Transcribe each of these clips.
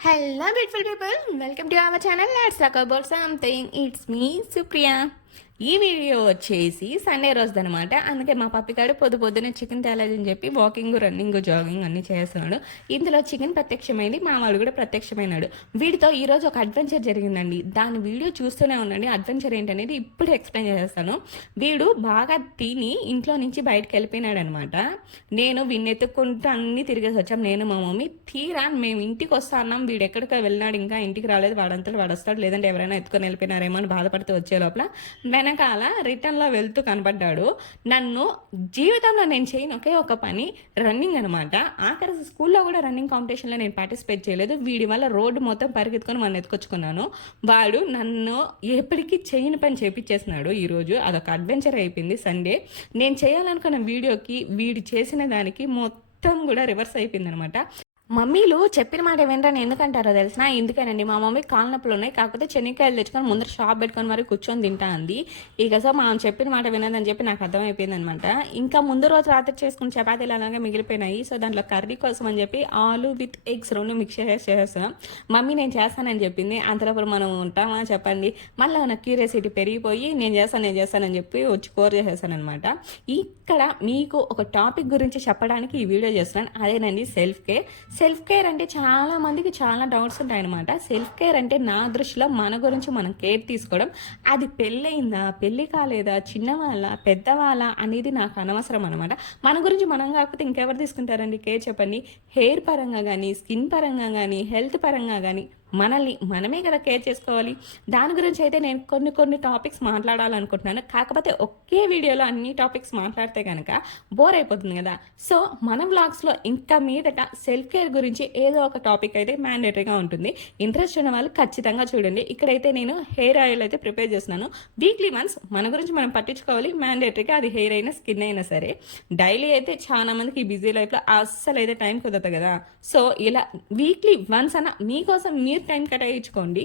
Hello, beautiful people. Welcome to our channel. Let's talk about something. It's me, Supriya. ఈ video వచ్చేసి Sunday రోజు అనమాట. అందుకే మా పప్పికాడు పొద్దునే చికెన్ తేలేదని చెప్పి వాకింగ్, రన్నింగ్, జాగింగ్ అన్నీ చేస్తున్నాడు. ఇందులో చికెన్ ప్రత్యక్షమైంది, మా వాడు కూడా ప్రత్యక్షమైనాడు. వీడితో ఈరోజు ఒక అడ్వెంచర్ జరిగిందండి. దాని వీడియో చూస్తూనే ఉండండి. అడ్వెంచర్ ఏంటనేది ఇప్పుడు ఎక్స్ప్లెయిన్ చేస్తాను. వీడు బాగా తిని ఇంట్లో నుంచి బయటకు వెళ్ళిపోయినాడు అనమాట. నేను వీడిని ఎత్తుక్కుంటూ అన్నీ తిరిగేసి వచ్చాం, నేను మా మమ్మీ. తీరా మేము ఇంటికి వస్తా అన్నాం, వీడు ఎక్కడికో వెళ్ళినాడు, ఇంకా ఇంటికి రాలేదు. వాడంతలో వాడు వస్తాడు, లేదంటే ఎవరైనా ఎత్తుకొని వెళ్ళిపోయినారేమో అని బాధపడుతూ వచ్చే లోపల వెనకాల రిటర్న్లో వెళ్తూ కనపడ్డాడు. నన్ను జీవితంలో నేను చేయను ఒకే ఒక పని, రన్నింగ్ అనమాట. ఆఖరి స్కూల్లో కూడా రన్నింగ్ కాంపిటీషన్లో నేను పార్టిసిపేట్ చేయలేదు. వీడి వల్ల రోడ్డు మొత్తం పరిగెత్తుకొని మనం ఎత్తుకొచ్చుకున్నాను. వాడు నన్ను ఎప్పటికీ చేయని పని చేపించేసినాడు. ఈరోజు అదొక అడ్వెంచర్ అయిపోయింది. సండే నేను చేయాలనుకున్న వీడియోకి వీడు చేసిన దానికి మొత్తం కూడా రివర్స్ అయిపోయింది అనమాట. మమ్మీలు చెప్పిన మాట వింటాను ఎందుకంటారో తెలిసిన, ఎందుకనండి మా మమ్మీ కాళ్ళ నొప్పులు ఉన్నాయి, కాకపోతే చెనిక్కాయలు తెచ్చుకొని ముందర షాప్ పెట్టుకొని మరి కూర్చొని తింటా అంది. ఇక సో మనం చెప్పిన మాట వినదని చెప్పి నాకు అర్థమైపోయింది అనమాట. ఇంకా ముందు రోజు రాత్రి చేసుకుని చపాతీలు అలాగే మిగిలిపోయినాయి. సో దాంట్లో కర్రీ కోసం అని చెప్పి ఆలు విత్ ఎగ్స్ రెండు మిక్స్ చేసేస్తాం. మమ్మీ నేను చేస్తానని చెప్పింది. అంతలోపల మనం ఉంటామా చెప్పండి. మళ్ళీ నాకు క్యూరియాసిటీ పెరిగిపోయి నేను చేస్తానని చెప్పి వచ్చి కూర చేసేస్తాను అనమాట. ఇక్కడ మీకు ఒక టాపిక్ గురించి చెప్పడానికి ఈ వీడియో చేస్తున్నాను. అదేనండి సెల్ఫ్ కేర్ అంటే చాలా మందికి చాలా డౌట్స్ ఉంటాయన్నమాట. సెల్ఫ్ కేర్ అంటే నా దృష్టిలో మన గురించి మనం కేర్ తీసుకోవడం. అది పెళ్ళయిందా, పెళ్ళి కాలేదా, చిన్నవాళ్ళ పెద్దవాళ్ళ అనేది నాకు అనవసరం అనమాట. మన గురించి మనం కాకపోతే ఇంకెవరు తీసుకుంటారండి కేర్ చెప్పండి. హెయిర్ పరంగా కానీ, స్కిన్ పరంగా కానీ, హెల్త్ పరంగా కానీ మనల్ని మనమే కదా కేర్ చేసుకోవాలి. దాని గురించి అయితే నేను కొన్ని టాపిక్స్ మాట్లాడాలనుకుంటున్నాను. కాకపోతే ఒకే వీడియోలో అన్ని టాపిక్స్ మాట్లాడితే కనుక బోర్ అయిపోతుంది కదా. సో మన వ్లాగ్స్లో ఇంకా మీదట సెల్ఫ్ కేర్ గురించి ఏదో ఒక టాపిక్ అయితే మ్యాండేటరీగా ఉంటుంది. ఇంట్రెస్ట్ ఉన్న వాళ్ళు ఖచ్చితంగా చూడండి. ఇక్కడైతే నేను హెయిర్ ఆయిల్ అయితే ప్రిపేర్ చేస్తున్నాను. వీక్లీ వన్స్ మన గురించి మనం పట్టించుకోవాలి మ్యాండేటరీగా, అది హెయిర్ అయినా స్కిన్ అయినా సరే. డైలీ అయితే చాలా మందికి ఈ బిజీ లైఫ్లో అస్సలు అయితే టైం కుదరదు కదా. సో ఇలా వీక్లీ వన్స్ అన్న మీకోసం మీరు టైం కేటాయించుకోండి.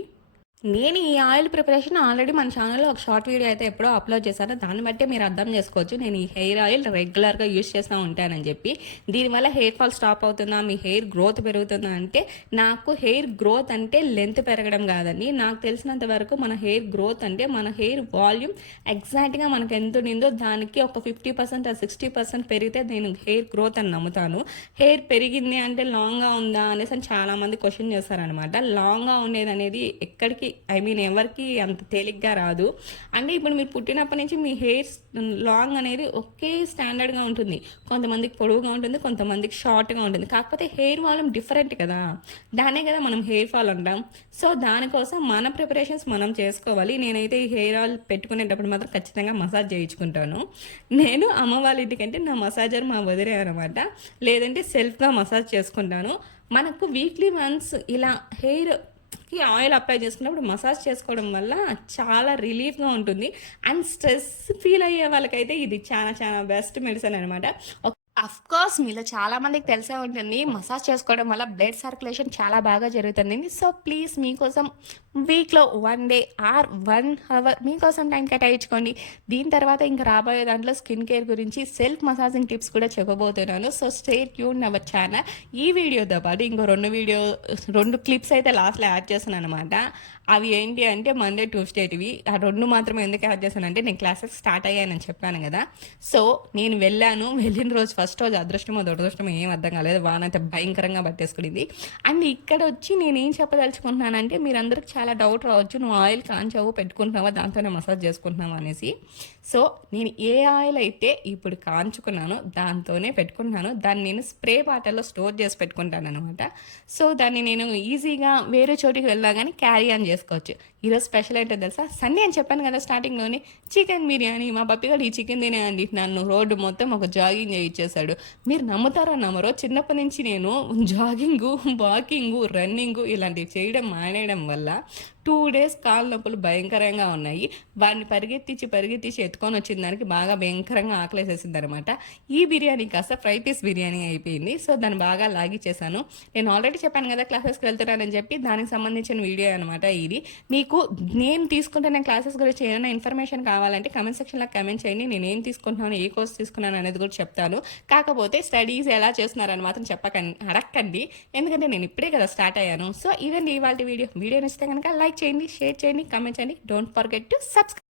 నేను ఈ ఆయిల్ ప్రిపరేషన్ ఆల్రెడీ మన ఛానల్లో ఒక షార్ట్ వీడియో అయితే ఎప్పుడో అప్లోడ్ చేశాను. దాన్ని బట్టి మీరు అర్థం చేసుకోవచ్చు నేను ఈ హెయిర్ ఆయిల్ రెగ్యులర్గా యూజ్ చేస్తూ ఉంటానని చెప్పి. దీనివల్ల హెయిర్ ఫాల్ స్టాప్ అవుతుందా, మీ హెయిర్ గ్రోత్ పెరుగుతుందా అంటే, నాకు హెయిర్ గ్రోత్ అంటే లెంత్ పెరగడం కాదండి. నాకు తెలిసినంత వరకు మన హెయిర్ గ్రోత్ అంటే మన హెయిర్ వాల్యూమ్ ఎగ్జాక్ట్గా మనకు ఎంత ఉండిందో దానికి ఒక 50% ఆ 60% పెరిగితే నేను హెయిర్ గ్రోత్ అని నమ్ముతాను. హెయిర్ పెరిగింది అంటే లాంగ్గా ఉందా అనేసి అని చాలామంది క్వశ్చన్ చేస్తారనమాట. లాంగ్గా ఉండేది అనేది ఎక్కడికి ఎవరికి అంత తేలిగ్గా రాదు. అంటే ఇప్పుడు మీరు పుట్టినప్పటి నుంచి మీ హెయిర్ లాంగ్ అనేది ఒకే స్టాండర్డ్గా ఉంటుంది. కొంతమందికి పొడవుగా ఉంటుంది, కొంతమందికి షార్ట్గా ఉంటుంది. కాకపోతే హెయిర్ వాల్యూమ్ డిఫరెంట్ కదా, దానే కదా మనం హెయిర్ ఫాల్ అంటాం. సో దానికోసం మన ప్రిపరేషన్స్ మనం చేసుకోవాలి. నేనైతే ఈ హెయిర్ ఆయిల్ పెట్టుకునేటప్పుడు మాత్రం ఖచ్చితంగా మసాజ్ చేయించుకుంటాను. నేను అమ్మ వాళ్ళ ఇంటికంటే నా మసాజర్ మా వదిలే అనమాట, లేదంటే సెల్ఫ్గా మసాజ్ చేసుకుంటాను. మనకు వీక్లీ వన్స్ ఇలా హెయిర్ ఆయిల్ అప్లై చేసుకున్నప్పుడు మసాజ్ చేసుకోవడం వల్ల చాలా రిలీఫ్గా ఉంటుంది. అండ్ స్ట్రెస్ ఫీల్ అయ్యే వాళ్ళకైతే ఇది చాలా చాలా బెస్ట్ మెడిసిన్ అనమాట. అఫ్ కోర్స్ మీలో చాలా మందికి తెలిసే ఉంటుంది, మసాజ్ చేసుకోవడం వల్ల బ్లడ్ సర్క్యులేషన్ చాలా బాగా జరుగుతుంది. సో ప్లీజ్ మీకోసం వీక్లో 1 డే ఆర్ 1 అవర్ మీకోసం టైం కేటాయించుకోండి. దీని తర్వాత ఇంకా రాబోయే దాంట్లో స్కిన్ కేర్ గురించి సెల్ఫ్ మసాజింగ్ టిప్స్ కూడా చెప్పబోతున్నాను. So stay tune our channel. ఈ వీడియోతో పాటు ఇంకో 2 క్లిప్స్ అయితే లాస్ట్లో యాడ్ చేస్తాను అనమాట. అవి ఏంటి అంటే మండే ట్యూస్డేటివి. ఆ 2 మాత్రమే ఎందుకు యాడ్ చేశానంటే నేను క్లాసెస్ స్టార్ట్ అయ్యానని చెప్పాను కదా. సో నేను వెళ్ళిన రోజు ఫస్ట్ రోజు అదృష్టమో దురదృష్టమో ఏం అర్థం కాలేదు, వాన అయితే భయంకరంగా పట్టేసుకునింది. అండ్ ఇక్కడ వచ్చి నేనేం చెప్పదలుచుకుంటున్నానంటే, మీరందరికి చాలా డౌట్ రావచ్చు, నువ్వు ఆయిల్ కాంచావు పెట్టుకుంటున్నావా, దాంతోనే మసాజ్ చేసుకుంటున్నావా అనేసి. సో నేను ఏ ఆయిల్ అయితే ఇప్పుడు కాంచుకున్నానో దాంతోనే పెట్టుకుంటున్నాను. దాన్ని నేను స్ప్రే బాటిల్లో స్టోర్ చేసి పెట్టుకుంటాను అనమాట. సో దాన్ని నేను ఈజీగా వేరే చోటికి వెళ్ళా కానీ క్యారీ ఆన్ చేసుకోవచ్చు. ఈరోజు స్పెషల్ ఏంటో తెలుసా, సండే అని చెప్పాను కదా స్టార్టింగ్లోనే, చికెన్ బిర్యానీ. మా పప్పిగాడు ఈ చికెన్ తినే అండి నన్ను రోడ్డు మొత్తం ఒక జాగింగ్ చేయించేశాడు. మీరు నమ్ముతారో నమ్మరో, చిన్నప్పటి నుంచి నేను జాగింగు, వాకింగు, రన్నింగు ఇలాంటివి చేయడం మానేయడం వల్ల 2 days కాళ్ళ నొప్పులు భయంకరంగా ఉన్నాయి. వాడిని పరిగెత్తించి ఎత్తుకొని వచ్చిన దానికి బాగా భయంకరంగా ఆకలేసేసింది అనమాట. ఈ బిర్యానీ కాస్త ఫ్రై పీస్ బిర్యానీ అయిపోయింది. సో దాన్ని బాగా లాగిచ్చేసాను. నేను ఆల్రెడీ చెప్పాను కదా క్లాసెస్కి వెళ్తున్నానని చెప్పి, దానికి సంబంధించిన వీడియో అనమాట ఇది. మీకు నేను తీసుకుంటున్న క్లాసెస్ గురించి ఏమైనా ఇన్ఫర్మేషన్ కావాలంటే కమెంట్ సెక్షన్లో కమెంట్ చేయండి. నేను ఏం తీసుకుంటున్నాను, ఏ కోర్స్ తీసుకున్నాను అనేది కూడా చెప్తాను. కాకపోతే స్టడీస్ ఎలా చేస్తున్నారని మాత్రం అడక్కండి, ఎందుకంటే నేను ఇప్పుడే కదా స్టార్ట్ అయ్యాను. సో ఇదండి ఇవాళ వీడియో నచ్చితే కనుక లైక్ చేయండి, షేర్ చేయండి, కామెంట్ చేయండి. Don't forget to subscribe.